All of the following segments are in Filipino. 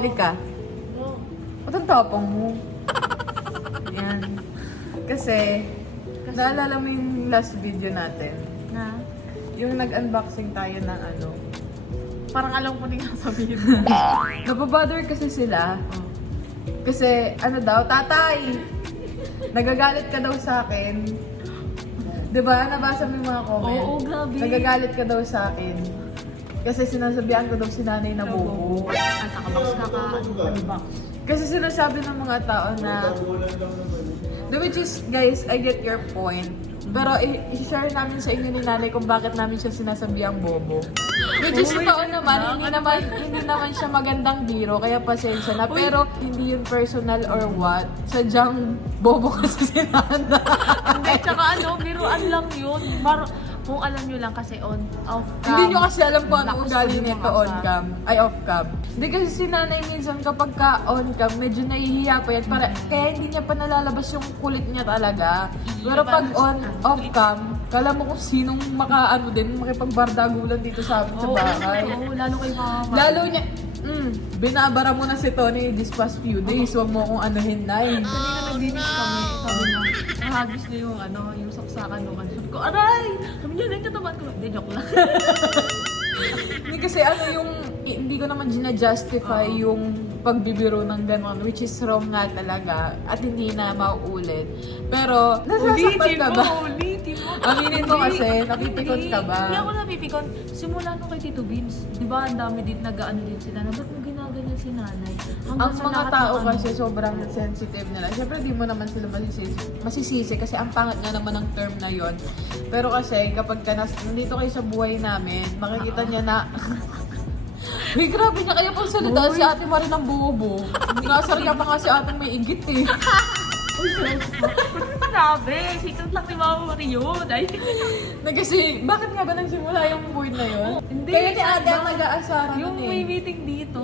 Lika. Ba't ang tapang mo? Yan. Kasi, naalala mo yung last video natin? Na? Yung nag-unboxing tayo ng ano. Parang alam ko din ang sabihin mo. Nababother kasi sila. Kasi, ano daw, tatay! Nagagalit ka daw sa akin. Diba? Nabasa mo yung mga comment? Oo, grabe. Nagagalit ka daw sa akin. Kasi sinasabihan ko daw si nanay na bobo. Ang kakabox. Kasi sinasabi ng mga tao na, which is, guys, I get your point. Pero i-share namin sa inyo ni nanay kung bakit namin siya sinasabihang bobo. Which is, totoo naman, hindi naman siya magandang biro, kaya pasensya na. Pero hindi yun personal or what. Sadyang bobo kasi si nanay. Hindi, tsaka ano, biruan lang yun. Kung alam nyo lang kasi off cam. Hindi nyo kasi alam kung ano Lakas ugali ko yung nito mga on cam. Ay, off cam. Hindi kasi si nanay minsan kapag ka on cam, medyo nahihiya pa yan. Kaya hindi niya pa nalalabas yung kulit niya talaga. Pero pag off cam, kala mo kung sinong makaano din, makipagbardagulan dito sa bahay. Oo, lalo kay mama. Lalo niya, binabara mo na si Tony this past few days. Huwag mo akong anuhin na eh. Kanina nagdinis kami, sabi niya, nahagis niya yung yung saksakan nung ano. Sabi ko, aray! Sabi niya, nandiyan ko. Hindi, joke lang. Hindi kasi ano yung, hindi ko naman gina-justify yung pagbibiro ng gano'n, which is wrong nga talaga at hindi na mauulit. Pero, nasasaktan ka ba? Ulitin mo. Aminin mo kasi, napipikon ka ba? Hindi ako napipikon. Simula nung kay Tito Vince, di ba ang dami din nag-ano din sila na ba't mo ginaganyan si nanay? Ang mga tao kasi sobrang sensitive nila. Siyempre, di mo naman sila masisisi kasi ang pangit nga naman ng term na yon. Pero kasi, kapag nandito kayo sa buhay namin, makikita niya na uy, grabe niya kaya pang salita si Ate Marie ng bobo. Nasar ka pa nga si Ate may igit eh. Grabe, sikat lang ni Mama Marie yun. Ay. Na kasi, bakit nga ba nagsimula yung word na yun? Hindi, Kaya ni Ate ang nag-aasara yung nun may eh. meeting dito,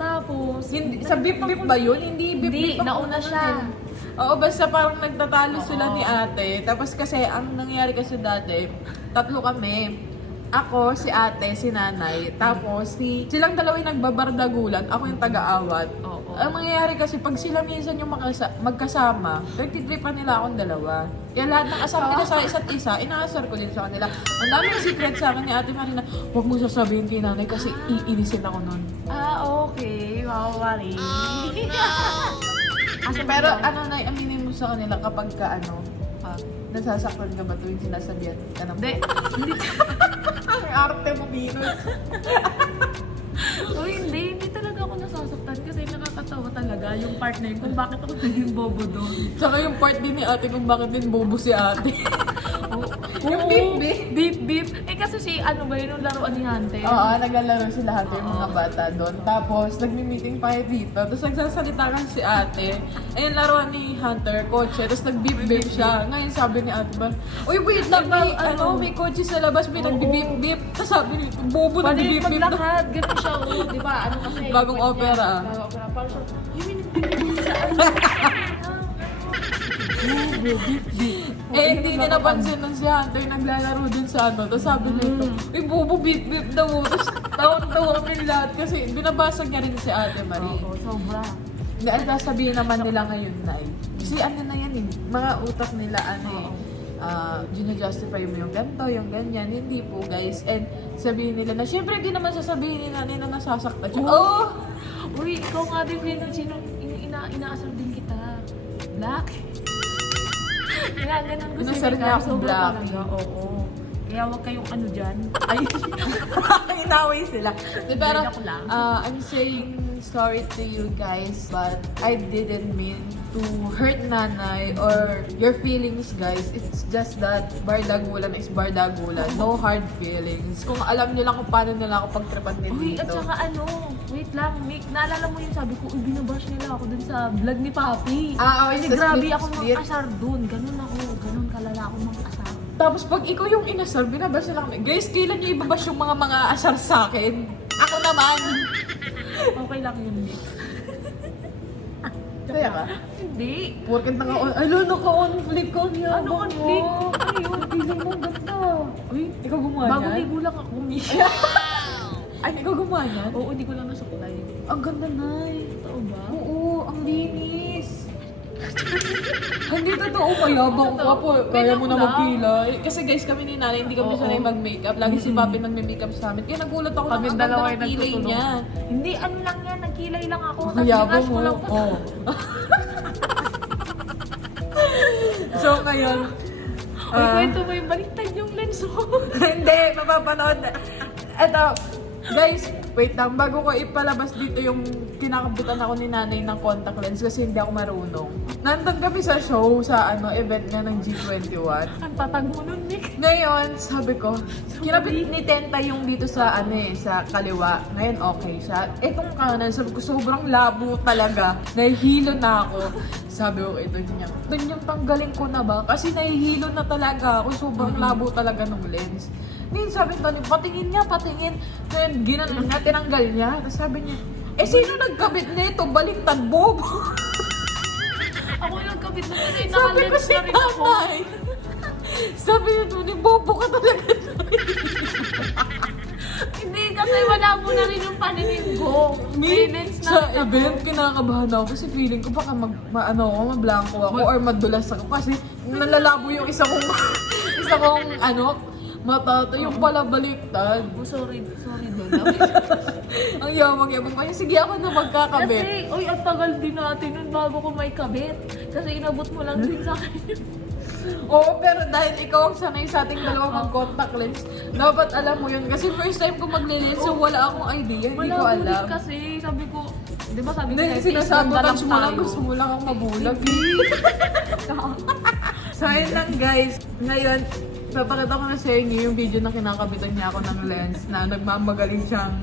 tapos... Sa beep-beep ba yun? Hindi beep-beep. Hindi, nauna siya. Oo, basta parang nagtatalo sila ni Ate. Tapos kasi, ang nangyari kasi dati, tatlo kami. Ako, si Ate, si Nanay, tapos silang dalawa yung nagbabardagulan, ako yung taga-awat. Oo. Ang mangyayari kasi, pag sila minsan yung magkasama, nagtitripan nila akong dalawa. Kaya lahat ng asar nila sa isa't isa, inaasar ko din sa kanila. Ang daming secret sa akin ni Ate Marina, huwag mo sasabihin kay Nanay kasi iinisin ako nun. Okay, Mama Marie. Pero ano na, aminin mo sa kanila kapag ka nasasaktan ka ba tuwing sinasabihan ka ng Hindi. Ang arte mo, Venus. Hindi talaga ako nasasaktan kasi nakakatawa talaga yung part na yun kung bakit ako naging bobo doon. Tsaka yung part din ni Ate kung bakit din bobo si Ate. Yung beep-beep. Beep. Kasi si ano ba yun yung laruan ni Hunter? Oo, naglalaro sila Ate yung mga bata doon. Tapos, nagmi-meeting pa kayo dito. Tapos, nagsasalita kan si Ate. Ayun, laruan ni Hunter, kotse. Tapos, nag-beep-beep siya. Ngayon, sabi ni Ate ba, uy, wait lang, may kotse sa labas, may nag-beep-beep. Tapos, sabi ni bobo Pwede yung nag-beep-beep. maglakad, ganun siya, di ba? Ano kasi? Bagong opera. Bagong opera. Parang siya, yung nag-beep Hindi nila napansin nun si Hunter naglalaro dun sa ano. Tapos sabi nito, uy, bobo, beep-beep daw. Tapos tawang-tawa kami lahat kasi binabasag niya rin si Ate Marie. Oo, sobra. Dahil sasabihin naman nila ngayon na kasi ano na yan eh, mga utak nila gina-justify mo yung ganito, yung ganyan. Hindi po guys. And sabihin nila na, syempre di naman sasabihin nila na nasasaktan siya. Oh! Uy, ikaw nga din, sino inaasar din kita? Black? Kaya ganun ko Inasar niya ako black. Oo. Kaya huwag kayong ano dyan. Ay, inaway sila. Pero, Joke lang. I'm saying sorry to you guys, but I didn't mean to hurt nanay or your feelings, guys. It's just that bardagulan is bardagulan. No hard feelings. Kung alam niyo lang kung paano nila ako pagtripan din Uy, at dito. saka wait lang, Mick, naalala mo yung sabi ko, binabash nila ako dun sa vlog ni Papi. Okay, Kasi sa grabe split, ako split. mang-asar dun. Ganun kalala ako mang-asar. Tapos pag ikaw yung inasar, binabas na lang. Guys, kailan niyo ibabash yung mga asar sa akin? Ako naman. Okay lang yun, Mick. Kaya ka? Hindi. Porket naka-on flip ko niya. Ano on flick? Ano yun? Feeling mo ganda. Uy, ikaw gumawa Bagong niyan? ligo lang ako, Mick. Ay, ikaw gumawa niyan? Oo, hindi ko lang nasuklay. Ang ganda, Nay. Totoo ba? Oo, ang linis. Hindi totoo, mayabang ka po. Kaya mo na Ganyan magkilay. Kasi guys, kami ni nanay, hindi kami Oo. sanay mag-makeup. Lagi si Papi nag-makeup sa amin. Kaya nagulat ako Kami ng ang dalawa ganda yung ng kilay nagtutulong. niya. Hindi, ano lang yan, nagkilay lang ako. Tapos Mayabang binash mo. ko lang po. Oo. So ngayon, Uy, kwento mo yung baliktad yung lens mo. hindi, mapapanood. Eto, guys, wait lang. Bago ko ipalabas dito yung kinakabutan ako ni nanay ng contact lens kasi hindi ako marunong. Nandun kami sa show, sa event nga ng G21. Ang tatag mo nun, Nick. Ngayon, sabi ko, kinabit ni Tenta yung dito sa sa kaliwa. Ngayon, okay siya. Etong kanan, sabi ko, sobrang labo talaga. Nahihilo na ako. Sabi ko, ito niya. Doon yung tanggalin ko na ba? Kasi nahihilo na talaga ako. Sobrang labo talaga ng lens. Ngayon, sabi ko, patingin niya, patingin. Ngayon, ginanon niya, tinanggal niya. Tapos sabi niya, sino nagkabit nito? Baliktad, bobo. Ako yung kabit na yun, Sabi ko nakalens si na rin ako. tatay. Sabi niya, ni bobo ka talaga. Hindi, kasi wala mo na rin yung paningin ko. May lens na Sa rin ako. event, kinakabahan ako kasi feeling ko baka mablanko ako or madulas ako kasi nalalabo yung isa kong mata. Yung pala baliktad. Oh, sorry din. Ang yamang-yamang ko. Sige, ako na magkakabit. Kasi, uy, ang tagal din natin nun bago ko may kabit. Kasi inabot mo lang din sa akin. Oo, pero dahil ikaw ang sanay sa ating dalawa mag-contact lens, dapat alam mo yun. Kasi first time ko maglilens, so wala akong idea. Hindi ko Wala alam. din kasi, sabi ko, di ba sabi ko, Hindi, guys, sinasabotage mo lang, tayo. gusto mo lang akong mabulag. So, ayun lang guys. Ngayon, papakita ko na sa inyo yung video na kinakabitan niya ako ng lens na nagmamagaling siyang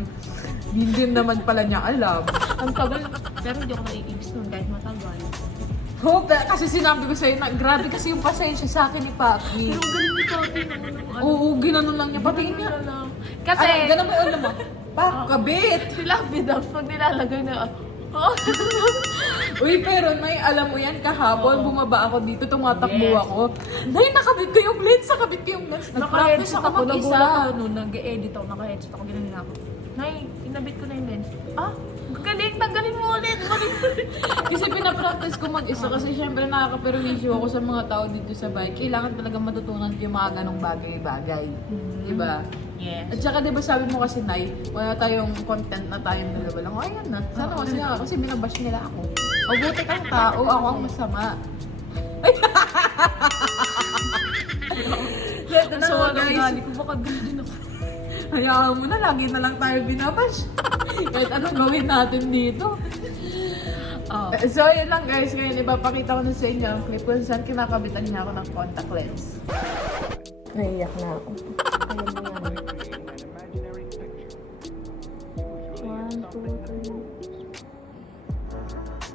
hindi naman pala niya alam. Ang tagal, pero hindi ako naiibis nun kahit matagal. Oh, kasi sinabi ko sa'yo na grabe kasi yung pasensya sa akin ni Papi. Pero galing ni Papi naman. Oo, ginanon lang niya. Patingin niya. Kasi, Ganun ba yung ulo mo? Kabit! sila bidaps pag nilalagay na, oh. Uy, pero Nay, alam mo yan, kahapon bumaba ako dito, tumatakbo Yes. ako. Nay, nakabit ko yung lens, nakabit ko yung lens. Nag-practice Naka-headset ako ako, mag-isa. nagulat ako nung nag-edit ako, naka-headset ako, ginanin ako. Nay, inabit ko na yung lens. Ah, galing, tanggalin mo ulit. Kasi pinapractice ko mag-isa kasi syempre nakaka-perwisyo ako sa mga tao dito sa bike. Kailangan talaga matutunan ko yung mga ganong bagay-bagay. Diba? Yes. At saka diba sabi mo kasi, Nay, wala tayong content na tayong dalawa lang. O ayan na, sana kasi nga kasi binabash nila ako. O buti kang tao, ako ang masama. Ay! Ito na So, mga walang guys. gali ko, baka ganun ako. Hayaan mo na, lagi na lang tayo binabash. Kahit anong gawin natin dito. Oh. So, yun lang guys. Ngayon, ipapakita ko na sa inyo ang clip kung saan kinakabitan niya ako ng contact lens. Naiiyak na ako. Ayan mo yan. 1, 2,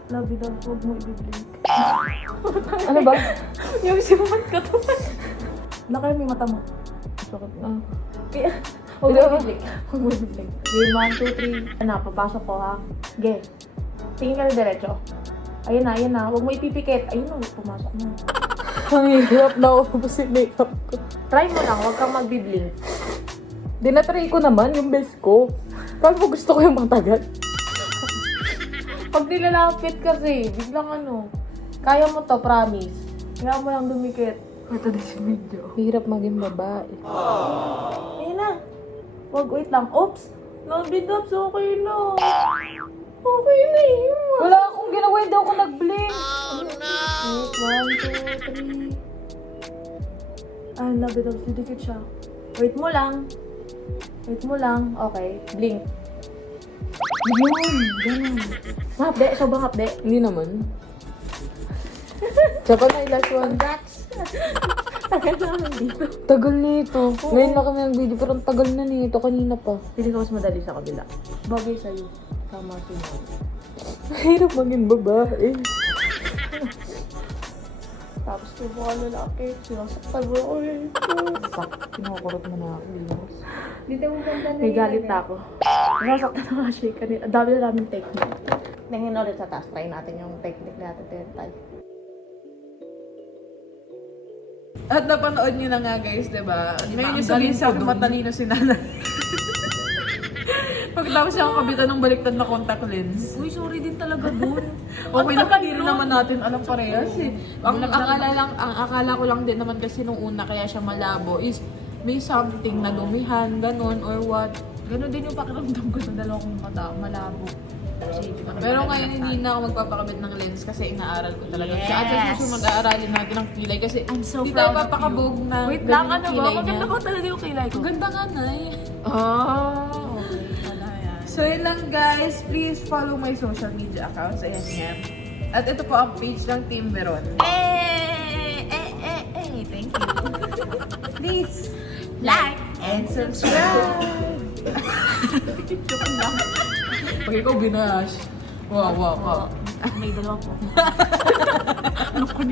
3. Love you, love. Huwag mo i-blink. Ano ba? Yung simuman ka to. Laki mo yung mata mo. Sakit na. Kaya, huwag mo i-blink. Huwag mo i-blink. Game 1, 2, 3. Ano, papasok ko ha. Game. Tingin ka na diretso. Ayun na. Huwag mo ipipikit. Ayun na, pumasok na. Ang hirap na ako kasi makeup ko. Try mo lang, huwag kang magbi-blink. Dinatry ko naman yung best ko. Pero gusto ko yung matagal. Pag nilalapit kasi, biglang ano. Kaya mo to, promise. Kaya mo lang dumikit. Ito na si video. Hirap maging babae. Ayun na. Wait lang. Oops! Nabidaps, okay na. Okay na yun. Wala akong ginawa, hindi ako nag-blink. Wait, 1, 2, 3. Ah, nabidaps, didikit siya. Wait mo lang. Okay, blink. Yun, ganun. Hapde, sobrang hapde. Hindi naman. Tsaka na last one. Congrats! Tagal naman dito. Tagal nito. Ngayon na kami ng video, pero ang tagal na nito. Kanina pa. Pili ko mas madali sa kabila. Bagay sa'yo. Tama sa'yo. Hirap maging babae. Tapos kung mga lalaki, sinasaktan mo ako eh. Kinukurot mo na ako. Dito mo ganda na. May galit na ako. Nasaktan na nga siya kanina. Ang dami na namin technique. Tingin ulit sa taas. Try natin yung technique natin. At napanood niyo na nga guys, diba? Diba? Ngayon Ang yung sabihin galing sa ko akin dun. matalino si nanay. Pagkatapos siya kabitan ng baliktad na contact lens. Uy, sorry din talaga dun. Okay lang, hindi rin naman natin alam parehas eh. Ang akala ko lang din naman kasi nung una kaya siya malabo is may something na dumihan, ganun, or what. Ganon din yung pakiramdam ko sa dalawang mata, malabo. Kasi hindi ko na Pero talaga ngayon hindi nakita. na ako magpapakabit ng lens kasi inaaral ko talaga Yes. siya. At sa susunod mag-aaralin natin ang kilay kasi I'm so hindi proud tayo of papakabog you. na Wait lang, ganun ano yung ba? kilay Maganda niya. ko talaga yung kilay ko. Ang ganda nga, Nay. Oh, okay. Wala yan. So yun lang guys, please follow my social media accounts. Ayan yan. At ito po ang page ng Team Veron. Thank you. Please Like and subscribe! Joke lang. Pag ikaw binash. Wow. May dalawa po. Ano ko